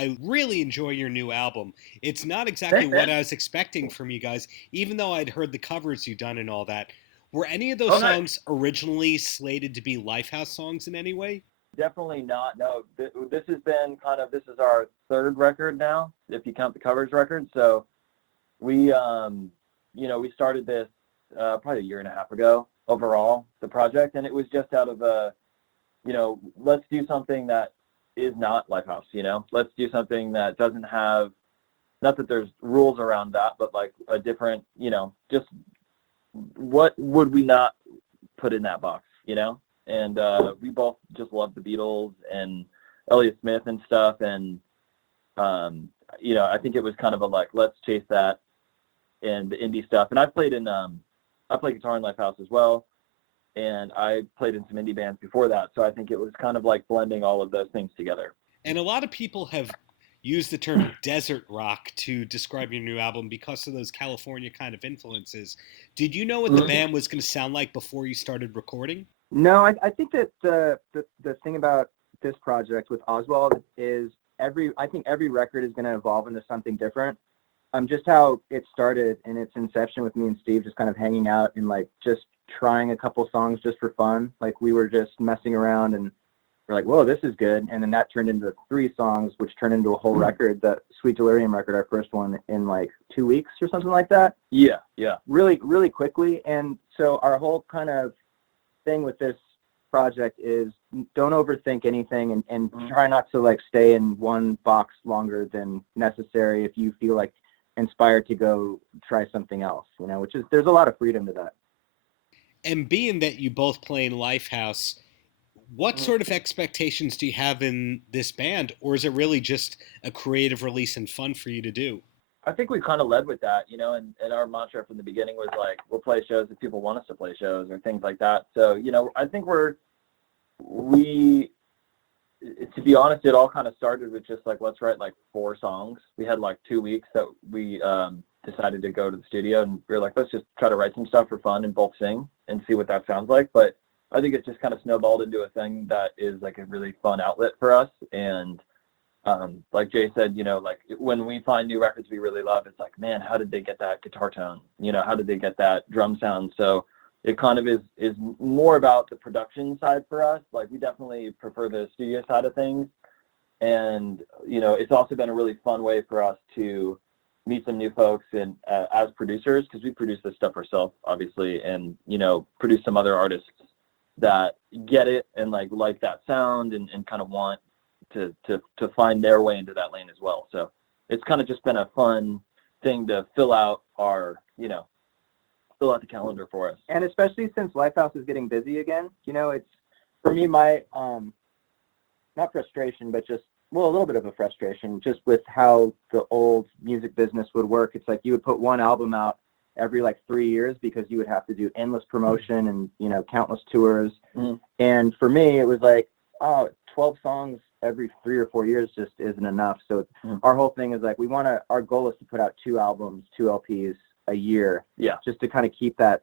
I really enjoy your new album. It's not exactly Thanks, what man. I was expecting from you guys, even though I'd heard the covers you've done and all that. Were any of those Oh, nice. songs originally slated to be Lifehouse songs in any way? Definitely not. No, this has been this is our third record now, if you count the covers record. So we, we started this probably a year and a half ago overall, the project. And it was just out of let's do something that is not Lifehouse, let's do something that doesn't have, not that there's rules around that, but like a different, just what would we not put in that box, And we both just love the Beatles and Elliott Smith and stuff. And, I think it was kind of a like, let's chase that and the indie stuff. And I played guitar in Lifehouse as well. And I played in some indie bands before that. So I think it was kind of like blending all of those things together. And a lot of people have used the term desert rock to describe your new album because of those California kind of influences. Did you know what the band was going to sound like before you started recording? No, I think that the thing about this project with ØZWALD is I think every record is going to evolve into something different. Just how it started in its inception with me and Steve just kind of hanging out and like just trying a couple songs just for fun. Like we were just messing around and we're like, whoa, this is good. And then that turned into 3 songs, which turned into a whole record, the Sweet Delirium record, our first one, in like 2 weeks or something like that. Yeah. Really, really quickly. And so our whole kind of thing with this project is don't overthink anything and try not to like stay in one box longer than necessary if you feel like inspired to go try something else, which is, there's a lot of freedom to that. And being that you both play in Lifehouse, what sort of expectations do you have in this band, or is it really just a creative release and fun for you to do? I think we kind of led with that, and our mantra from the beginning was like, we'll play shows if people want us to play shows or things like that. So, I think to be honest, it all kind of started with just like, let's write like 4 songs. We had like 2 weeks that we decided to go to the studio, and we were like, let's just try to write some stuff for fun and both sing and see what that sounds like. But I think it's just kind of snowballed into a thing that is like a really fun outlet for us. And like Jay said, like when we find new records we really love, it's like, man, how did they get that guitar tone? How did they get that drum sound? So it kind of is more about the production side for us. Like we definitely prefer the studio side of things. And, it's also been a really fun way for us to meet some new folks and as producers, because we produce this stuff ourselves, obviously, and, produce some other artists that get it and like that sound and kind of want to find their way into that lane as well. So it's kind of just been a fun thing to fill out the calendar for us. And especially since Lifehouse is getting busy again, it's for me, my not frustration, but just a little bit of a frustration just with how the old music business would work. It's like you would put one album out every like 3 years because you would have to do endless promotion and countless tours. And for me it was like, 12 songs every 3 or 4 years just isn't enough. So our whole thing is like our goal is to put out 2 albums, 2 LPs a year, just to kind of keep that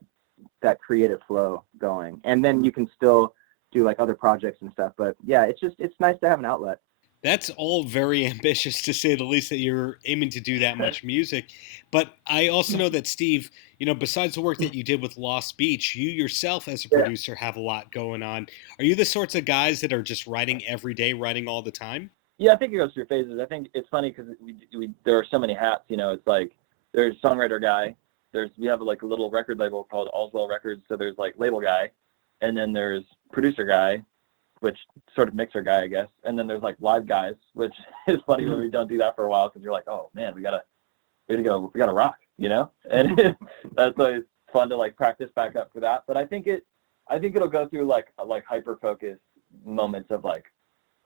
creative flow going. And then you can still do like other projects and stuff, but it's nice to have an outlet. That's all very ambitious, to say the least, that you're aiming to do that much music. But I also know that, Steve, besides the work that you did with Lost Beach, you yourself as a producer have a lot going on. Are you the sorts of guys that are just writing every day, writing all the time? Yeah, I think it goes through phases. I think it's funny because there are so many hats. It's like there's songwriter guy. We have like a little record label called ØZWALD Records. So there's like label guy, and then there's producer guy, which sort of mixer guy, I guess. And then there's like live guys, which is funny when we don't do that for a while because you're like, oh man, we gotta rock, And that's always fun to like practice back up for that. But I think it'll go through like hyper focus moments of like,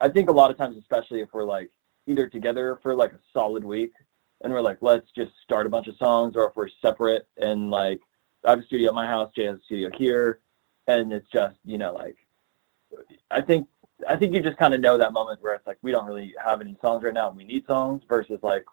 I think a lot of times, especially if we're like either together for like a solid week and we're like, let's just start a bunch of songs, or if we're separate and like I have a studio at my house, Jay has a studio here, and it's just, like, I think you just kind of know that moment where it's like, we don't really have any songs right now and we need songs, versus like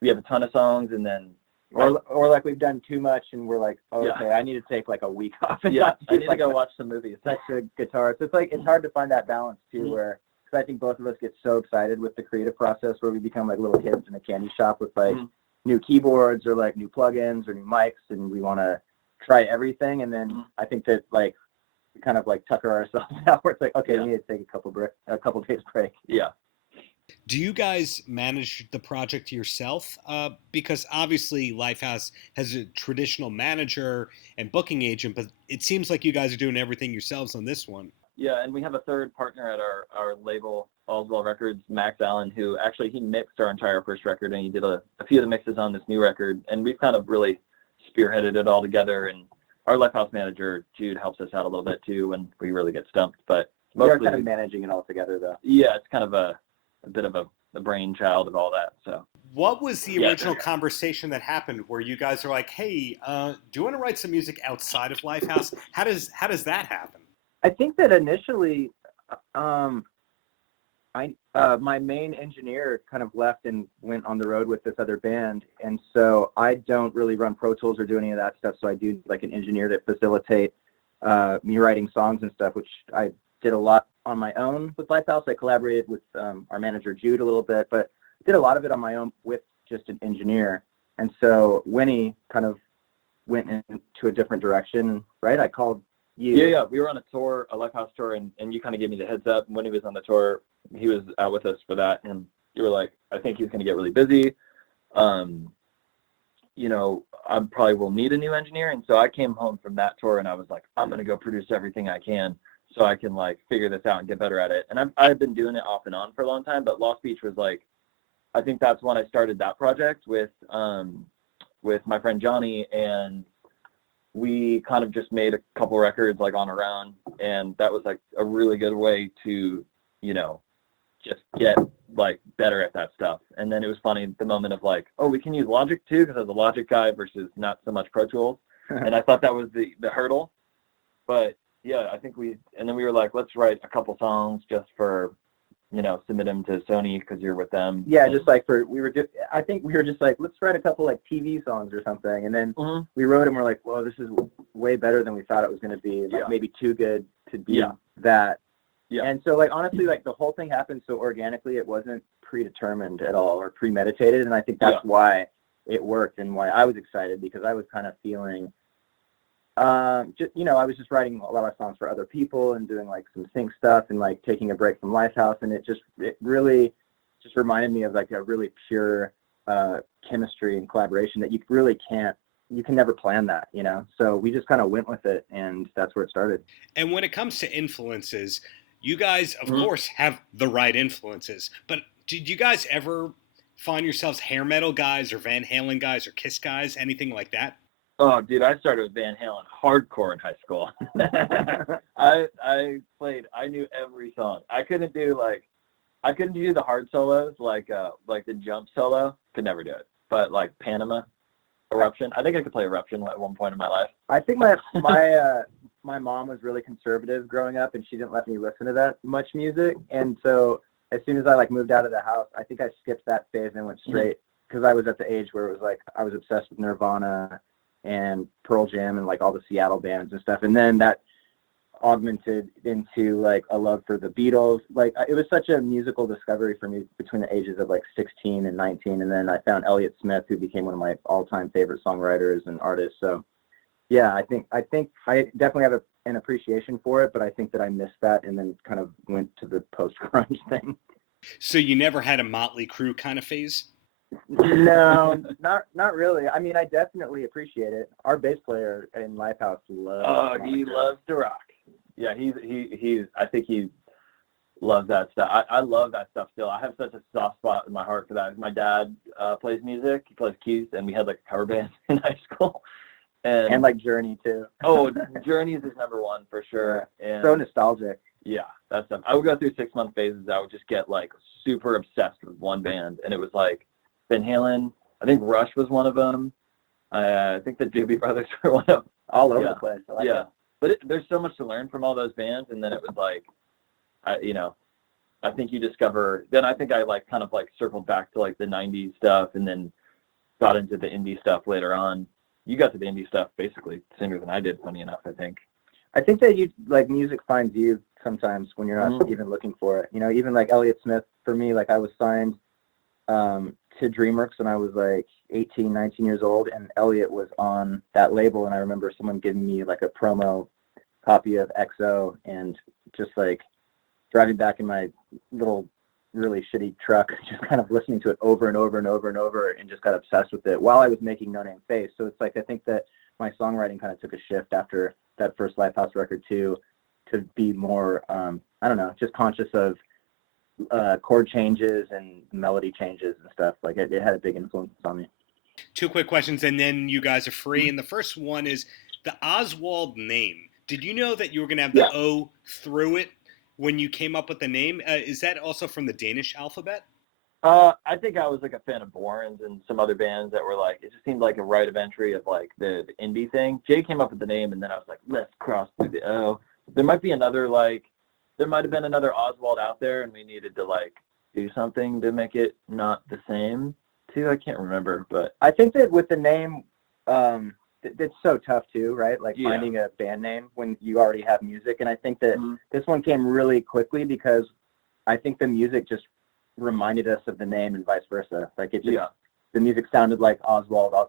we have a ton of songs and then or like we've done too much and we're like, okay, I need to take like a week off and I need to go watch some movies. Such a guitar. So it's like it's hard to find that balance too, where I think both of us get so excited with the creative process where we become like little kids in a candy shop with like new keyboards or like new plugins or new mics, and we want to try everything. And then I think that like we kind of like tucker ourselves out where it's like, okay, we need to take a couple days break. Yeah. Do you guys manage the project yourself? Because obviously Lifehouse has a traditional manager and booking agent, but it seems like you guys are doing everything yourselves on this one. Yeah, and we have a third partner at our label, ØZWALD Records, Max Allen, who actually he mixed our entire first record, and he did a few of the mixes on this new record, and we've kind of really spearheaded it all together. And our Lifehouse manager Jude helps us out a little bit too when we really get stumped, but mostly we are kind of managing it all together though. Yeah, it's kind of a bit of a brainchild of all that. So what was the original conversation that happened where you guys are like, hey, do you want to write some music outside of Lifehouse? How does that happen? I think that initially my main engineer kind of left and went on the road with this other band, and so I don't really run Pro Tools or do any of that stuff, so I do like an engineer to facilitate me writing songs and stuff, which I did a lot on my own with Lifehouse. I collaborated with our manager Jude a little bit, but did a lot of it on my own with just an engineer. And so Winnie kind of went into a different direction, right? I called you. Yeah. We were on a tour, a Lifehouse tour, and you kind of gave me the heads up. When he was on the tour, he was out with us for that, and you were like, I think he's going to get really busy. You know, I probably will need a new engineer. And so I came home from that tour and I was like, I'm going to go produce everything I can so I can like figure this out and get better at it. And I've been doing it off and on for a long time, but Lost Beach was like, I think that's when I started that project with my friend Johnny, and we kind of just made a couple records like on our own, and that was like a really good way to, you know, just get like better at that stuff. And then it was funny, the moment of like, oh, we can use Logic too, because I was a Logic guy versus not so much Pro Tools. And I thought that was the hurdle. But yeah, I think and then we were like, let's write a couple songs just for, you know, submit them to Sony because you're with them. Yeah, just like I think we were just like, let's write a couple like TV songs or something. And then we wrote and we're like, well, this is way better than we thought it was going to be. Like maybe too good to be that. Yeah. And so like, honestly, like the whole thing happened so organically, it wasn't predetermined at all or premeditated. And I think that's why it worked and why I was excited, because I was kind of feeling, just, you know, I was just writing a lot of songs for other people and doing like some sync stuff and like taking a break from Lifehouse. And it really just reminded me of like a really pure chemistry and collaboration that you can never plan that, you know? So we just kind of went with it, and that's where it started. And when it comes to influences, you guys, of course, have the right influences, but did you guys ever find yourselves hair metal guys or Van Halen guys or Kiss guys, anything like that? Oh, dude, I started with Van Halen hardcore in high school. I knew every song. I couldn't do the hard solos, like the jump solo. Could never do it. But like Panama, Eruption. I think I could play Eruption at one point in my life. I think my mom was really conservative growing up, and she didn't let me listen to that much music. And so as soon as I like moved out of the house, I think I skipped that phase and went straight, because I was at the age where it was like I was obsessed with Nirvana and Pearl Jam and like all the Seattle bands and stuff. And then that augmented into like a love for the Beatles. Like it was such a musical discovery for me between the ages of like 16 and 19. And then I found Elliott Smith, who became one of my all-time favorite songwriters and artists. So yeah, I think I definitely have an appreciation for it, but I think that I missed that and then kind of went to the post-grunge thing. So you never had a Motley Crue kind of phase? No, not really. I mean, I definitely appreciate it. Our bass player in Lifehouse loves. Oh, he loves to rock. Yeah, I think he loves that stuff. I love that stuff still. I have such a soft spot in my heart for that. My dad plays music. He plays keys, and we had like a cover band in high school. And like Journey too. Oh, Journey's is number one for sure. And so nostalgic. Yeah, that's stuff. I would go through 6-month phases. I would just get like super obsessed with one band, and it was like Van Halen. I think Rush was one of them. I think the Doobie Brothers were one of them. All over the place. I like it. But there's so much to learn from all those bands, and then it was like, I think you discover. Then I think I like kind of like circled back to like the '90s stuff, and then got into the indie stuff later on. You got to the indie stuff basically sooner than I did, funny enough. I think that you like music finds you sometimes when you're not even looking for it. You know, even like Elliott Smith, for me, like I was signed to DreamWorks when I was like 18, 19 years old, and Elliott was on that label, and I remember someone giving me like a promo copy of XO, and just like driving back in my little really shitty truck, just kind of listening to it over and over and over and over, and just got obsessed with it while I was making No Name Face. So it's like, I think that my songwriting kind of took a shift after that first Lifehouse record too, to be more, I don't know, just conscious of chord changes and melody changes and stuff. Like it had a big influence on me. 2 quick questions, and then you guys are free. And the first one is the ØZWALD name. Did you know that you were going to have the O through it when you came up with the name? Is that also from the Danish alphabet? I think I was like a fan of Borns and some other bands that were like, it just seemed like a rite of entry of like the indie thing. Jay came up with the name, and then I was like, let's cross through the O. There might be another, like, there might have been another ØZWALD out there, and we needed to like do something to make it not the same too. I can't remember, but I think that with the name, it's so tough too, right? Like finding a band name when you already have music. And I think that this one came really quickly because I think the music just reminded us of the name and vice versa. Like it just, the music sounded like ØZWALD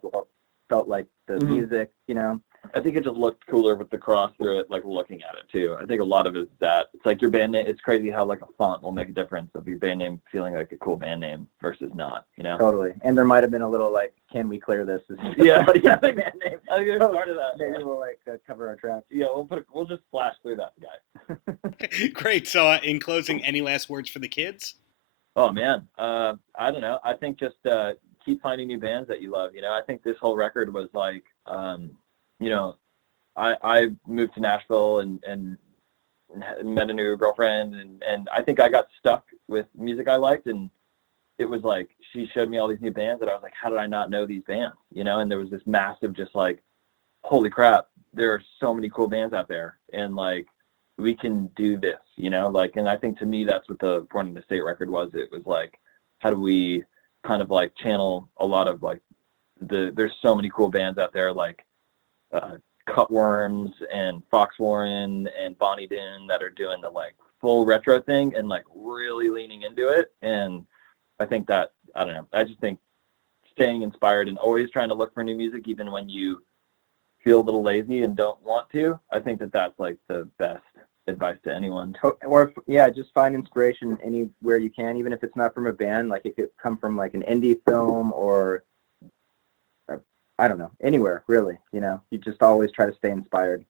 felt like the music, you know? I think it just looked cooler with the cross through it, like looking at it too. I think a lot of it is that it's like your band name. It's crazy how like a font will make a difference of your band name feeling like a cool band name versus not, you know? Totally. And there might have been a little like, can we clear this? Yeah, band name. I think it's part of that. Maybe we'll like cover our tracks. Yeah, we'll just flash through that guy. Great. So in closing, any last words for the kids? Oh man, I don't know. I think just keep finding new bands that you love. You know, I think this whole record was like, you know, I moved to Nashville and met a new girlfriend, and I think I got stuck with music I liked, and it was like she showed me all these new bands that I was like, how did I not know these bands? You know, and there was this massive just like, holy crap, there are so many cool bands out there, and like we can do this, you know, like, and I think to me that's what the Born in the State record was. It was like, how do we kind of like channel a lot of like there's so many cool bands out there, like Cutworms and Fox Warren and Bonnie Doon, that are doing the like full retro thing and like really leaning into it. And I think that, I don't know, I just think staying inspired and always trying to look for new music, even when you feel a little lazy and don't want to, I think that that's like the best advice to anyone. Or just find inspiration anywhere you can, even if it's not from a band. Like it could come from like an indie film or I don't know, anywhere really, you know. You just always try to stay inspired.